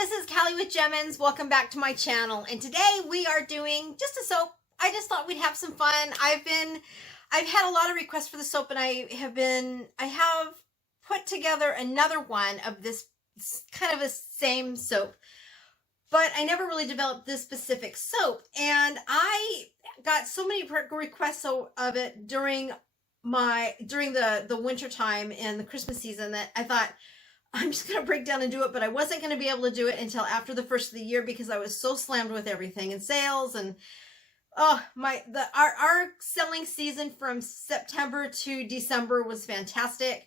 this is Callie with Jemminz. Welcome back to my channel. And today we are doing just a soap. I just thought we'd have some fun. I've had a lot of requests for the soap, and I have put together another one of this kind of a same soap, but I never really developed this specific soap. And I got so many requests of it during the winter time and the Christmas season that I thought, I'm just going to break down and do it, but I wasn't going to be able to do it until after the first of the year because I was so slammed with everything and sales. And oh, our selling season from September to December was fantastic.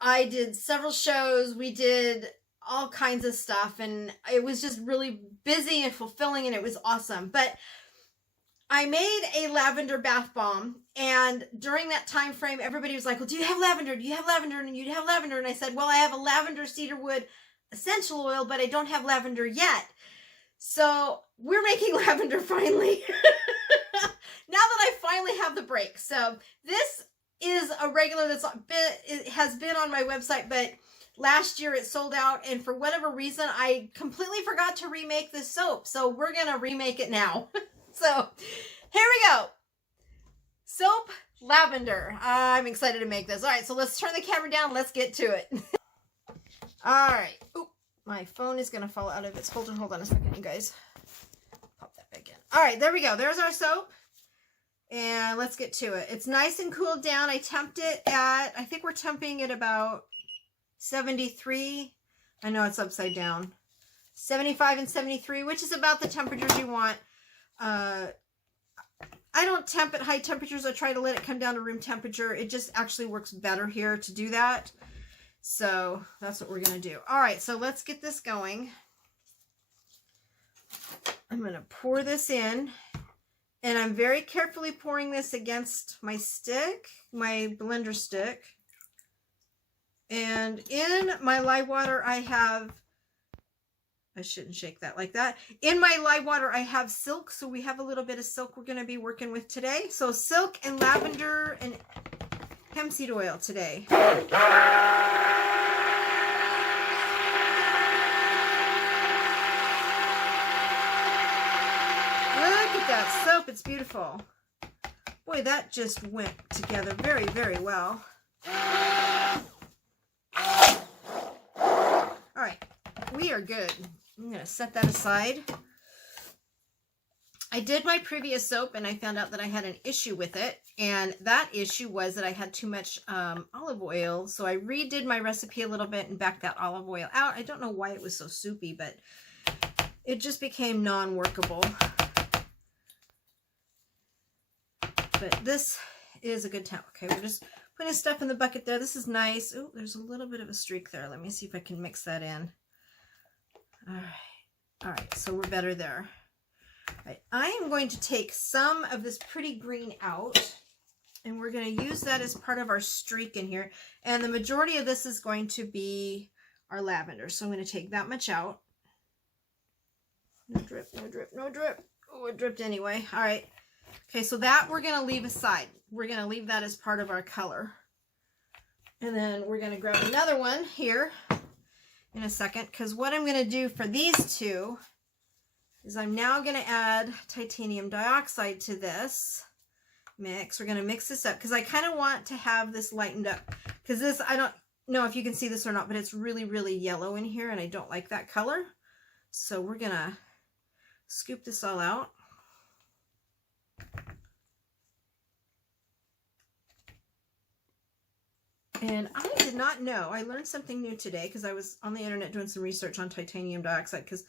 I did several shows. We did all kinds of stuff, and it was just really busy and fulfilling, and it was awesome. But I made a lavender bath bomb, and during that time frame, everybody was like, well, do you have lavender? Do you have lavender? And you have lavender? And I said, well, I have a lavender cedarwood essential oil, but I don't have lavender yet. So we're making lavender finally. Now that I finally have the break. So this is a regular it has been on my website, but last year it sold out, and for whatever reason, I completely forgot to remake this soap. So we're going to remake it now. So here we go. Soap lavender. I'm excited to make this. All right, so let's turn the camera down. Let's get to it. All right. Oop, my phone is going to fall out of its holder. Hold on a second, you guys. Pop that back in. All right, there we go. There's our soap. And let's get to it. It's nice and cooled down. I temped it at, I think we're temping at about 73. I know it's upside down. 75 and 73, which is about the temperatures you want. I don't temp at high temperatures. I try to let it come down to room temperature. It just actually works better here to do that. So that's what we're going to do. All right, so let's get this going. I'm going to pour this in, and I'm very carefully pouring this against my stick, my blender stick. And in my live water, I shouldn't shake that like that. In my live water, I have silk. So we have a little bit of silk we're going to be working with today. So silk and lavender and hemp seed oil today. Look at that soap. It's beautiful. Boy, that just went together very, very well. All right. We are good. I'm going to set that aside. I did my previous soap, and I found out that I had an issue with it. And that issue was that I had too much olive oil. So I redid my recipe a little bit and backed that olive oil out. I don't know why it was so soupy, but it just became non-workable. But this is a good time. Okay, we're just putting stuff in the bucket there. This is nice. Oh, there's a little bit of a streak there. Let me see if I can mix that in. All right, so we're better there. All right, I am going to take some of this pretty green out, and we're going to use that as part of our streak in here. And the majority of this is going to be our lavender. So I'm going to take that much out. No drip, no drip, no drip. Oh, it dripped anyway. All right. Okay, so that we're going to leave aside. We're going to leave that as part of our color. And then we're going to grab another one here in a second, because what I'm going to do for these two is I'm now going to add titanium dioxide to this mix. We're going to mix this up because I kind of want to have this lightened up, because this, I don't know if you can see this or not, but it's really, really yellow in here, and I don't like that color. So we're going to scoop this all out. And I did not know. I learned something new today because I was on the internet doing some research on titanium dioxide, because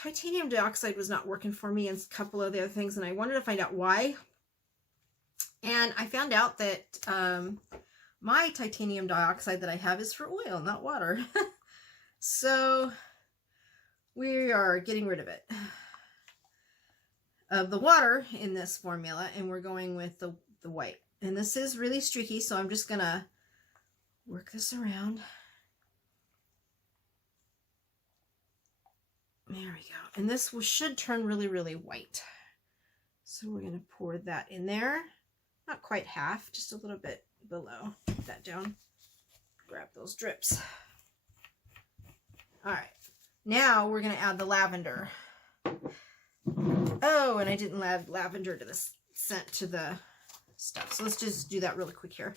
titanium dioxide was not working for me and a couple of the other things, and I wanted to find out why. And I found out that my titanium dioxide that I have is for oil, not water. So we are getting rid of it, of the water in this formula, and we're going with the white. And this is really streaky, so I'm just going to work this around. There we go. And this should turn really, really white. So we're going to pour that in there. Not quite half, just a little bit below. Put that down. Grab those drips. All right. Now we're going to add the lavender. Oh, and I didn't add lavender to the scent to the stuff. So let's just do that really quick here.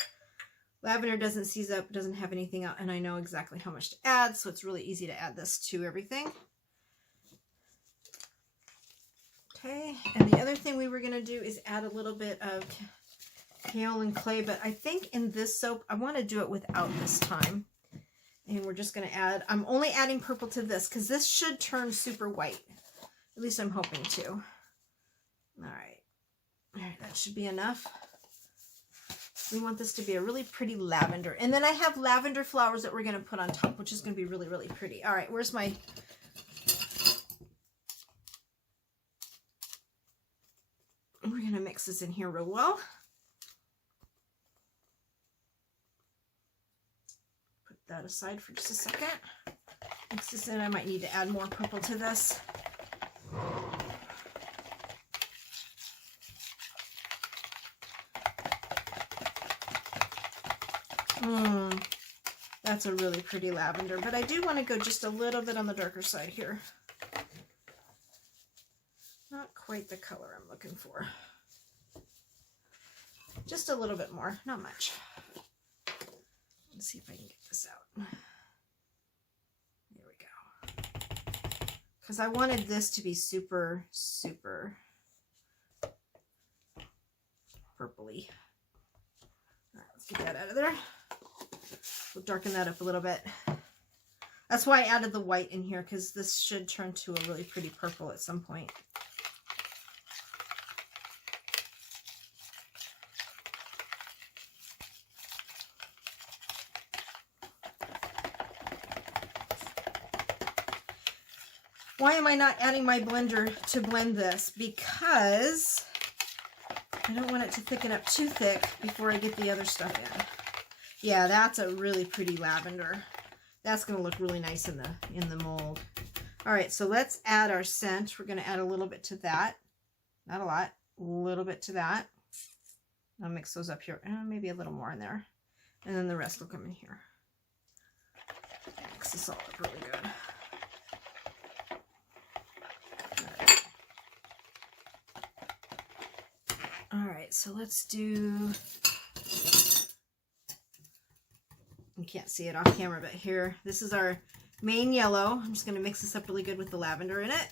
Lavender doesn't seize up, doesn't have anything out, and I know exactly how much to add, so it's really easy to add this to everything. Okay, and the other thing we were going to do is add a little bit of kaolin clay, but I think in this soap, I want to do it without this time. And we're just going to add, I'm only adding purple to this because this should turn super white. At least I'm hoping to. All right. All right, that should be enough. We want this to be a really pretty lavender. And then I have lavender flowers that we're going to put on top, which is going to be really, really pretty. All right, where's my... We're going to mix this in here real well. Put that aside for just a second. Mix this in. I might need to add more purple to this. That's a really pretty lavender, but I do want to go just a little bit on the darker side here. Not quite the color I'm looking for. Just a little bit more, not much. Let's see if I can get this out. There we go. Because I wanted this to be super, super purpley. All right, let's get that out of there. We'll darken that up a little bit. That's why I added the white in here, because this should turn to a really pretty purple at some point. Why am I not adding my blender to blend this? Because I don't want it to thicken up too thick before I get the other stuff in. Yeah, that's a really pretty lavender. That's going to look really nice in the mold. All right, so let's add our scent. We're going to add a little bit to that. Not a lot. A little bit to that. I'll mix those up here. Maybe a little more in there. And then the rest will come in here. Mix this all up really good. All right, so let's do... You can't see it off camera, but here, this is our main yellow. I'm just going to mix this up really good with the lavender in it.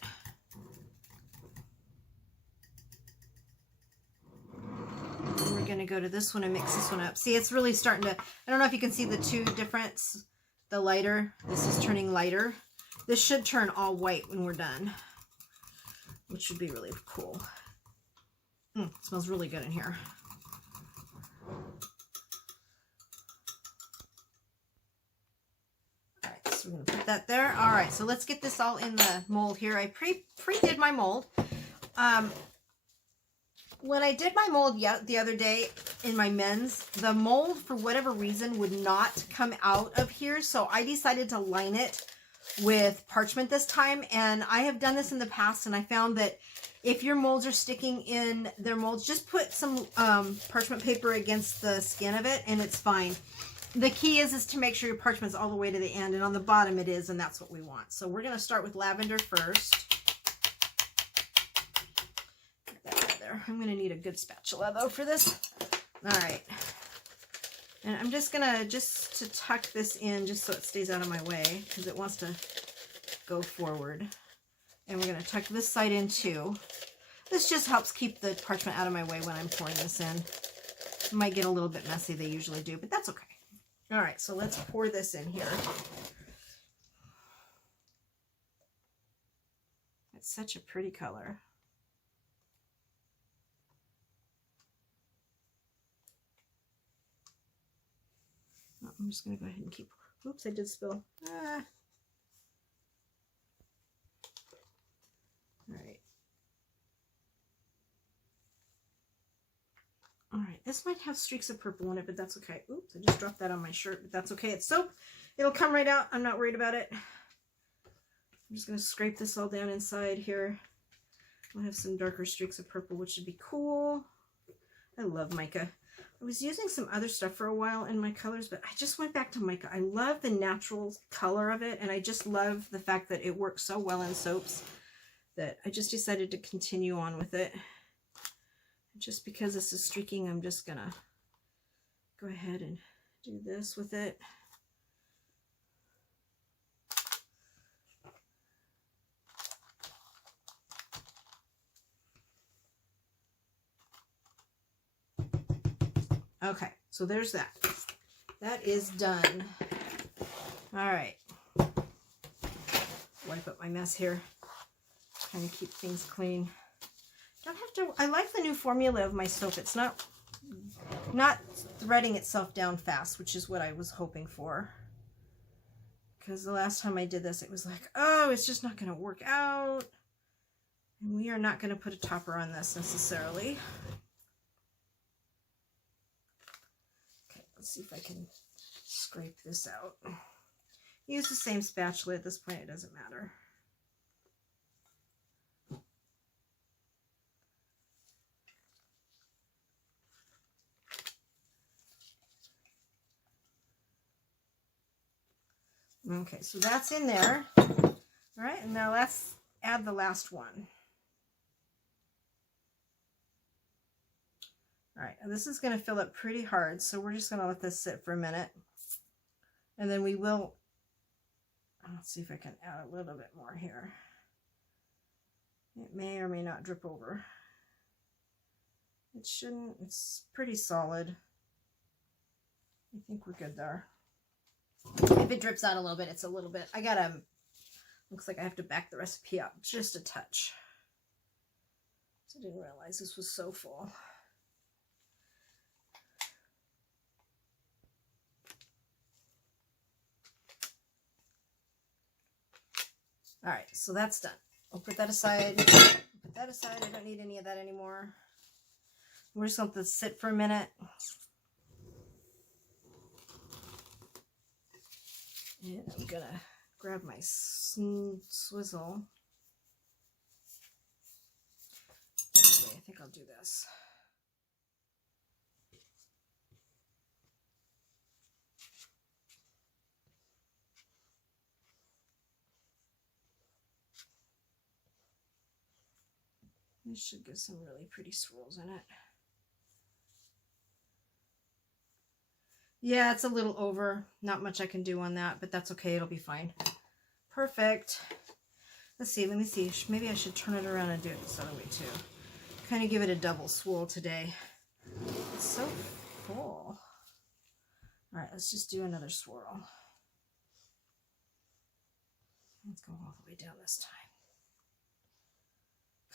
And we're going to go to this one and mix this one up. See, it's really starting to, I don't know if you can see the two difference. The lighter, this is turning lighter. This should turn all white when we're done, which would be really cool. It smells really good in here. So we're going to put that there. All right, so let's get this all in the mold here. I pre-did my mold. When I did my mold the other day in my men's, the mold, for whatever reason, would not come out of here. So I decided to line it with parchment this time. And I have done this in the past, and I found that if your molds are sticking in their molds, just put some parchment paper against the skin of it, and it's fine. The key is to make sure your parchment's all the way to the end, and on the bottom it is, and that's what we want. So we're going to start with lavender first. Get that out of there. I'm going to need a good spatula, though, for this. All right. And I'm just going to tuck this in just so it stays out of my way, because it wants to go forward. And we're going to tuck this side in, too. This just helps keep the parchment out of my way when I'm pouring this in. It might get a little bit messy. They usually do, but that's okay. All right, so let's pour this in here. It's such a pretty color. Oh, I'm just going to go ahead and keep... Oops, I did spill. All right. All right, this might have streaks of purple in it, but that's okay. Oops, I just dropped that on my shirt, but that's okay. It's soap. It'll come right out. I'm not worried about it. I'm just going to scrape this all down inside here. We'll have some darker streaks of purple, which would be cool. I love mica. I was using some other stuff for a while in my colors, but I just went back to mica. I love the natural color of it, and I just love the fact that it works so well in soaps that I just decided to continue on with it. Just because this is streaking, I'm just gonna go ahead and do this with it. Okay, so there's that. That is done. All right. Wipe up my mess here. Trying to keep things clean. Don't have to. I like the new formula of my soap. It's not threading itself down fast, which is what I was hoping for. Because the last time I did this, it was like, oh, it's just not going to work out. And we are not going to put a topper on this necessarily. Let's see if I can scrape this out. Use the same spatula at this point, it doesn't matter. Okay, so that's in there. All right, and now let's add the last one. All right, and this is going to fill up pretty hard, so we're just going to let this sit for a minute. And then we will, let's see if I can add a little bit more here. It may or may not drip over. It shouldn't, it's pretty solid. I think we're good there. If it drips out a little bit, it's a little bit, looks like I have to back the recipe up just a touch. So I didn't realize this was so full. All right, so that's done. I'll put that aside. Put that aside. I don't need any of that anymore. We're just going to let this sit for a minute. And I'm going to grab my swizzle. Okay, I think I'll do this. This should get some really pretty swirls in it. Yeah, it's a little over. Not much I can do on that, but that's okay. It'll be fine. Perfect. Let's see. Let me see. Maybe I should turn it around and do it this other way too. Kind of give it a double swirl today. It's so full. All right, let's just do another swirl. Let's go all the way down this time.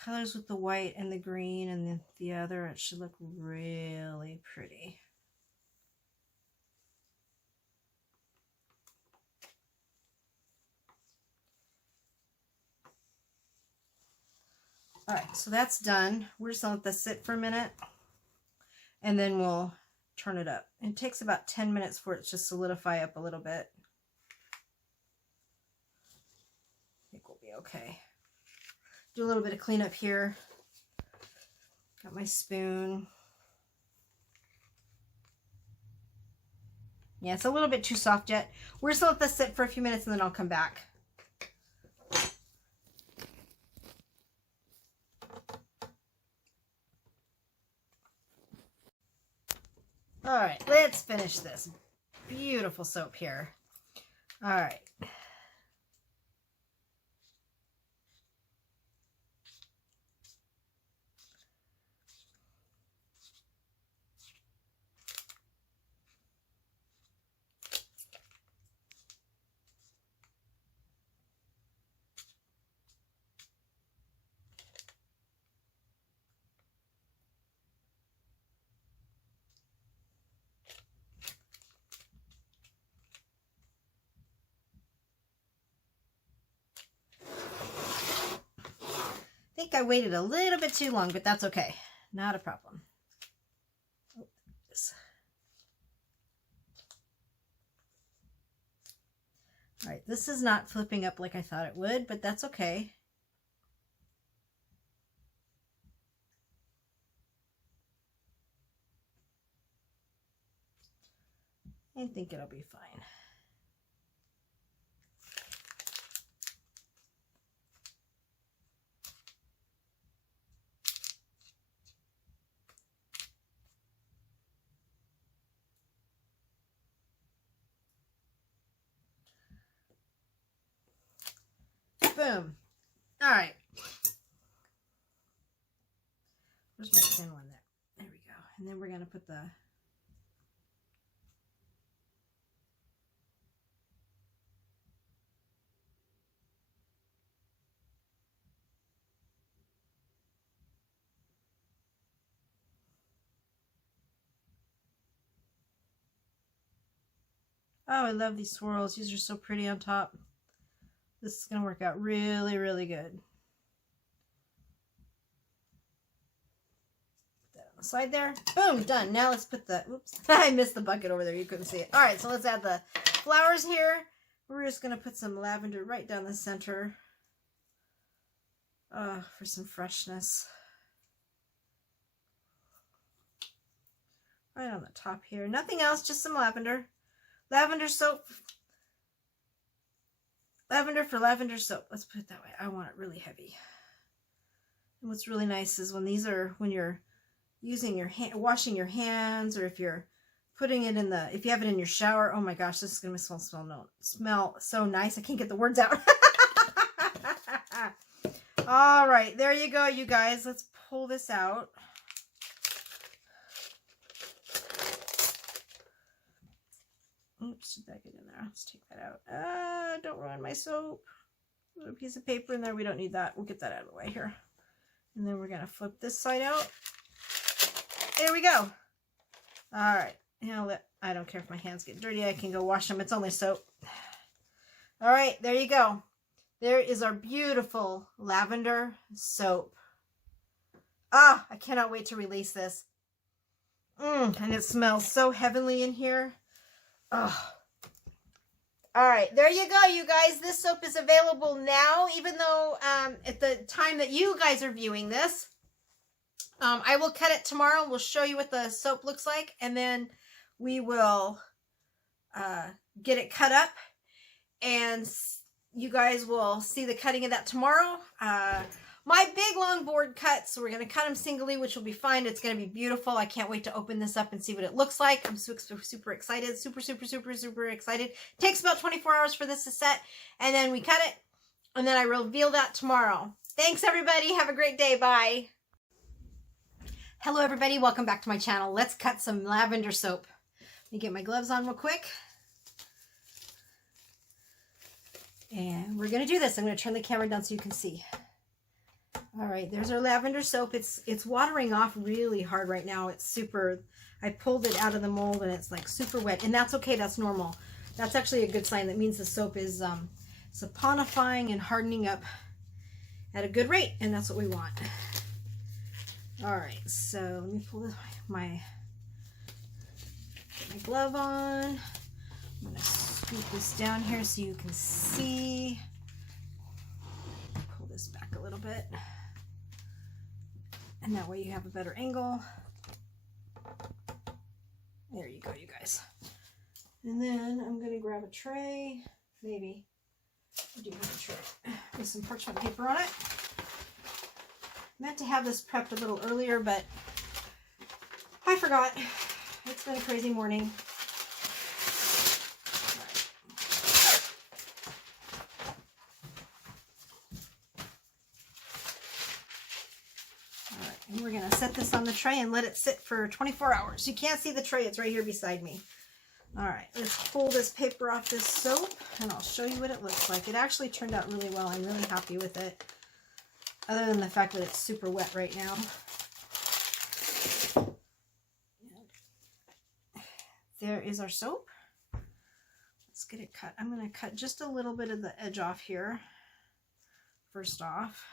Colors with the white and the green and the other, it should look really pretty. All right, so that's done. We're just gonna let this sit for a minute and then we'll turn it up. It takes about 10 minutes for it to solidify up a little bit. I think we'll be okay. Do a little bit of cleanup here. Got my spoon. Yeah, it's a little bit too soft yet. We're just gonna let this sit for a few minutes and then I'll come back. All right, let's finish this beautiful soap here. All right. I think I waited a little bit too long, but that's okay. Not a problem. Oh, all right, this is not flipping up like I thought it would, but that's okay. I think it'll be fine. Boom. All right. Where's my thin one there? There we go. And then we're going to put the... Oh, I love these swirls. These are so pretty on top. This is going to work out really, really good. Put that on the side there. Boom, done. Now let's put the, oops, I missed the bucket over there. You couldn't see it. All right, so let's add the flowers here. We're just going to put some lavender right down the center for some freshness. Right on the top here. Nothing else, just some lavender. Lavender soap. Lavender for lavender soap. Let's put it that way. I want it really heavy. And what's really nice is when these are, when you're using your hand, washing your hands, or if you're putting it in the, if you have it in your shower, oh my gosh, this is going to smell so nice. I can't get the words out. All right, there you go, you guys. Let's pull this out. Oops, did that get in there? Let's take that out. Don't ruin my soap. There's a piece of paper in there. We don't need that. We'll get that out of the way here. And then we're going to flip this side out. There we go. All right. Now I don't care if my hands get dirty. I can go wash them. It's only soap. All right. There you go. There is our beautiful lavender soap. Ah, I cannot wait to release this. And it smells so heavenly in here. Oh. All right, there you go, you guys. This soap is available now, even though at the time that you guys are viewing this, I will cut it tomorrow. We'll show you what the soap looks like, and then we will get it cut up, and you guys will see the cutting of that tomorrow. My big long board cuts, so we're going to cut them singly, which will be fine. It's going to be beautiful. I can't wait to open this up and see what it looks like. I'm super excited. Super excited. Takes about 24 hours for this to set, and then we cut it, and then I reveal that tomorrow. Thanks, everybody. Have a great day. Bye. Hello, everybody. Welcome back to my channel. Let's cut some lavender soap. Let me get my gloves on real quick. And we're going to do this. I'm going to turn the camera down so you can see. All right, there's our lavender soap. It's watering off really hard right now. It's super, I pulled it out of the mold and it's like super wet, and that's okay. That's normal. That's actually a good sign. That means the soap is saponifying and hardening up at a good rate, and that's what we want. All right, so let me pull this, my glove on. I'm gonna scoop this down here so you can see. Pull this back a little bit. And that way you have a better angle. There you go, you guys. And then I'm going to grab a tray, maybe. I do have a tray with some parchment paper on it. Meant to have this prepped a little earlier, but I forgot. It's been a crazy morning. And we're going to set this on the tray and let it sit for 24 hours. You can't see the tray. It's right here beside me. All right, let's pull this paper off this soap, and I'll show you what it looks like. It actually turned out really well. I'm really happy with it, other than the fact that it's super wet right now. There is our soap. Let's get it cut. I'm going to cut just a little bit of the edge off here, first off.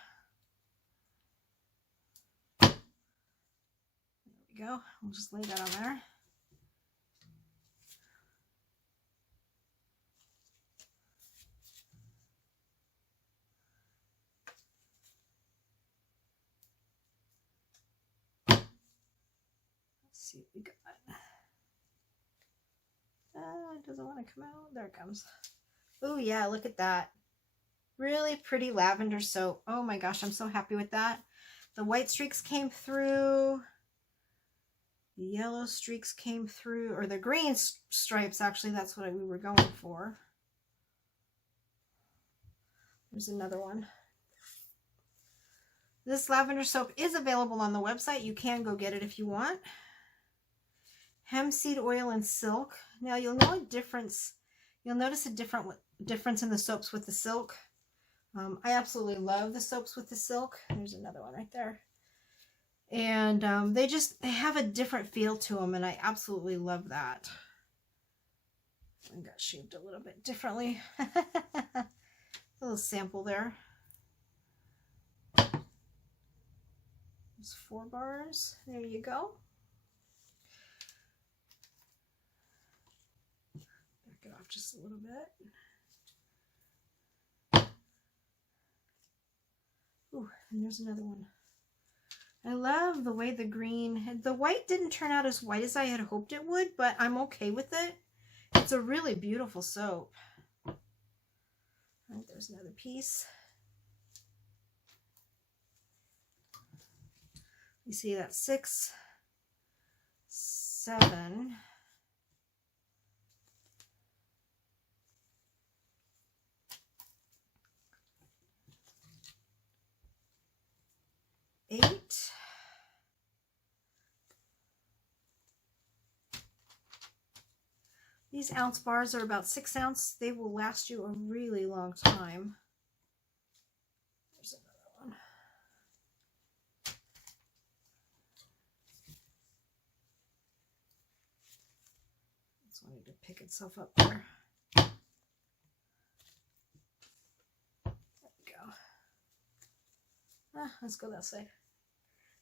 Go. We'll just lay that on there. Let's see what we got. Does it want to come out? There it comes. Oh yeah, look at that. Really pretty lavender soap. Oh my gosh, I'm so happy with that. The white streaks came through. The yellow streaks came through, or the green stripes, actually, that's what we were going for. There's another one. This lavender soap is available on the website. You can go get it if you want. Hemp seed oil and silk. Now you'll know a difference. You'll notice a difference in the soaps with the silk. I absolutely love the soaps with the silk. There's another one right there. And they have a different feel to them, and I absolutely love that. I got shaped a little bit differently. A little sample there. There's 4 bars. There you go. Back it off just a little bit. Ooh, and there's another one. I love the way the green, the white didn't turn out as white as I had hoped it would, but I'm okay with it. It's a really beautiful soap. All right, there's another piece. You see that 6, 7, 8, 8. These ounce bars are about 6 ounce. They will last you a really long time. There's another one. It's wanting to pick itself up there. There we go. Let's go that side.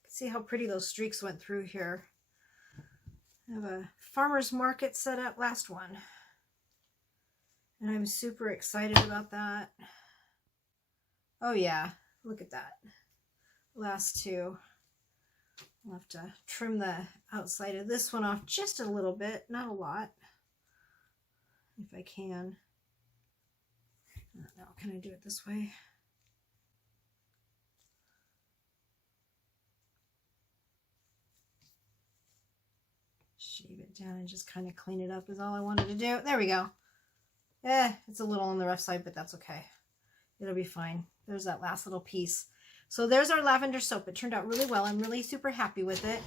See how pretty those streaks went through here. I have a farmer's market set up, last one. And I'm super excited about that. Oh yeah, look at that. Last 2. I'll have to trim the outside of this one off just a little bit, not a lot. If I can. I don't know, can I do it this way? Shave it down and just kind of clean it up is all I wanted to do. There we go. It's a little on the rough side, but that's okay. It'll be fine. There's that last little piece. So there's our lavender soap. It turned out really well. I'm really super happy with it.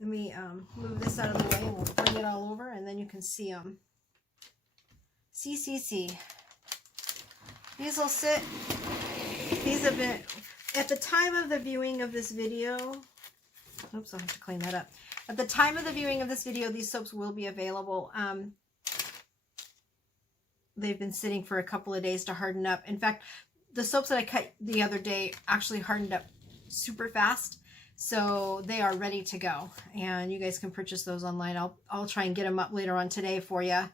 Let me move this out of the way and we'll bring it all over and then you can see them. See. These will sit. These have been, at the time of the viewing of this video, oops, I'll have to clean that up. At the time of the viewing of this video, these soaps will be available. They've been sitting for a couple of days to harden up. In fact, the soaps that I cut the other day actually hardened up super fast. So they are ready to go. And you guys can purchase those online. I'll try and get them up later on today for you.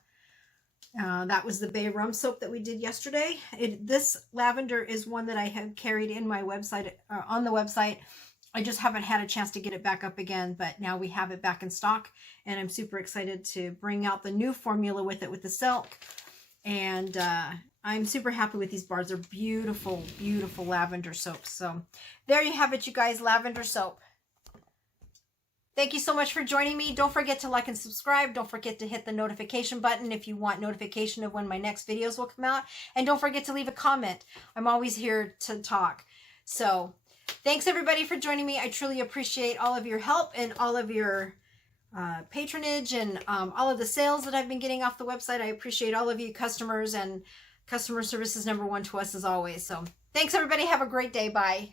That was the Bay Rum soap that we did yesterday. This lavender is one that I had carried in my website, on the website. I just haven't had a chance to get it back up again, but now we have it back in stock, and I'm super excited to bring out the new formula with it with the silk. And I'm super happy with these bars. They're beautiful, beautiful lavender soaps. So there you have it, you guys, lavender soap. Thank you so much for joining me. Don't forget to like and subscribe. Don't forget to hit the notification button if you want notification of when my next videos will come out. And don't forget to leave a comment. I'm always here to talk. So thanks everybody for joining me. I truly appreciate all of your help and all of your patronage and all of the sales that I've been getting off the website. I appreciate all of you customers, and customer service is #1 to us as always. So thanks everybody. Have a great day. Bye.